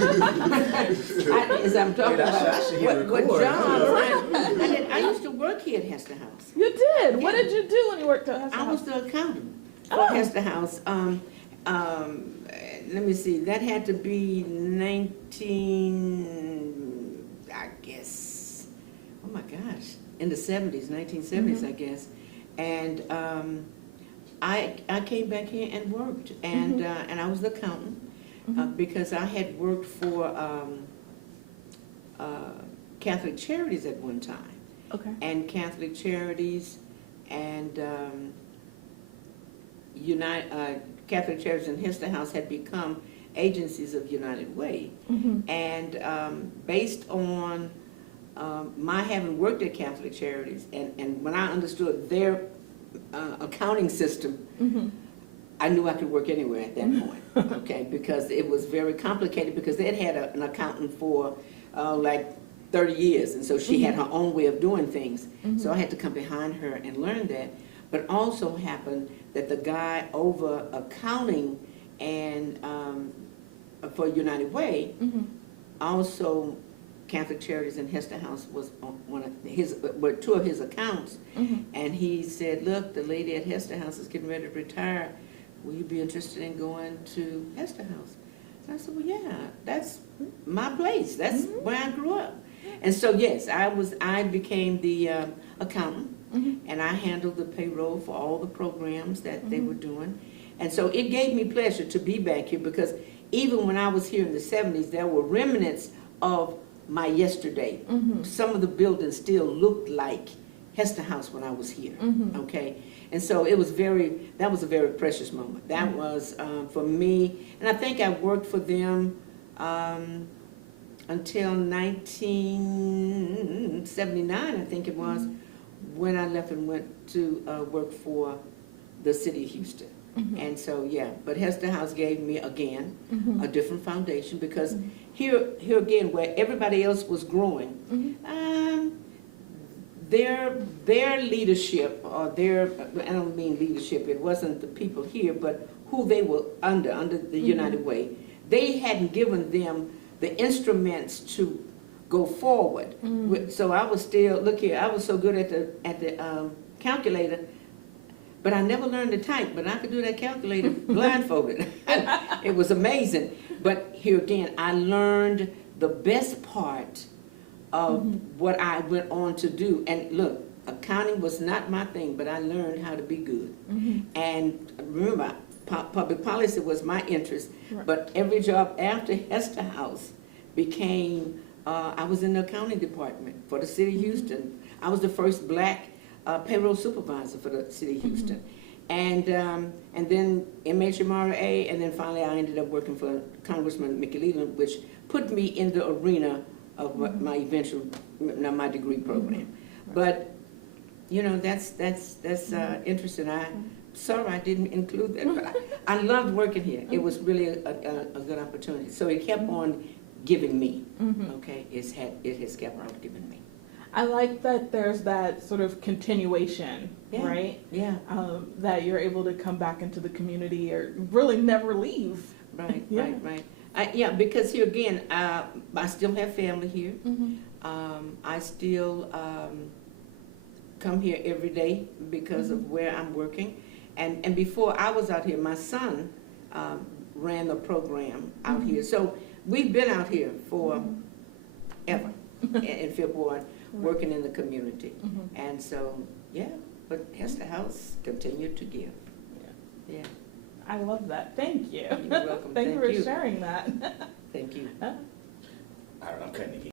As I'm talking about, what jobs, I used to work here at Hester House. You did? What did you do when you worked at Hester I was House? the accountant for Hester House. Let me see, that had to be 19, I guess, oh my gosh, in the 70s, 1970s, I guess. And I came back here and worked, and I was the accountant because I had worked for Catholic Charities at one time. Okay. And Catholic Charities and Catholic Charities and Hester House had become agencies of United Way. And based on my having worked at Catholic Charities, and when I understood their accounting system, I knew I could work anywhere at that point, okay, because it was very complicated because they had an accountant for like 30 years, and so she had her own way of doing things. So I had to come behind her and learn that. But also happened that the guy over accounting and for United Way, also Catholic Charities and Hester House was one of his, were two of his accounts, and he said, "Look, the lady at Hester House is getting ready to retire. Will you be interested in going to Hester House?" And I said, "Well, yeah, that's my place. That's where I grew up." And so yes, I became the accountant, and I handled the payroll for all the programs that they were doing. And so it gave me pleasure to be back here because even when I was here in the 70s, there were remnants of my yesterday. Some of the buildings still looked like Hester House when I was here, okay? And so it was that was a very precious moment. That was for me, and I think I worked for them until 1979, I think it was, when I left and went to work for the city of Houston. And so, yeah, but Hester House gave me, again, a different foundation because here again, where everybody else was growing, their leadership, or their, I don't mean leadership, it wasn't the people here, but who they were under the United Way, they hadn't given them the instruments to go forward. So I was still, look here, I was so good at the calculator, but I never learned to type, but I could do that calculator blindfolded. It was amazing. But here again, I learned the best part of what I went on to do. And look, accounting was not my thing, but I learned how to be good. And remember, public policy was my interest, but every job after Hester House became, I was in the accounting department for the city of Houston. I was the first black payroll supervisor for the city of Houston. And then MHMRA, and then finally I ended up working for Congressman McGlofolis, which put me in the arena of my eventual, my degree program. But, you know, that's interesting. Sorry I didn't include that, but I loved working here. It was really a good opportunity. So it kept on giving me, okay? It has kept on giving me. I like that there's that sort of continuation, right? Yeah. That you're able to come back into the community or really never leave. Right, right. Yeah, because here again, I still have family here. I still come here every day because of where I'm working. And before I was out here, my son ran the program out here. So we've been out here for ever in Fifth Ward, working in the community. And so, yeah, but Hester House continued to give. Yeah. I love that. Thank you. You're welcome. Thank you for sharing that.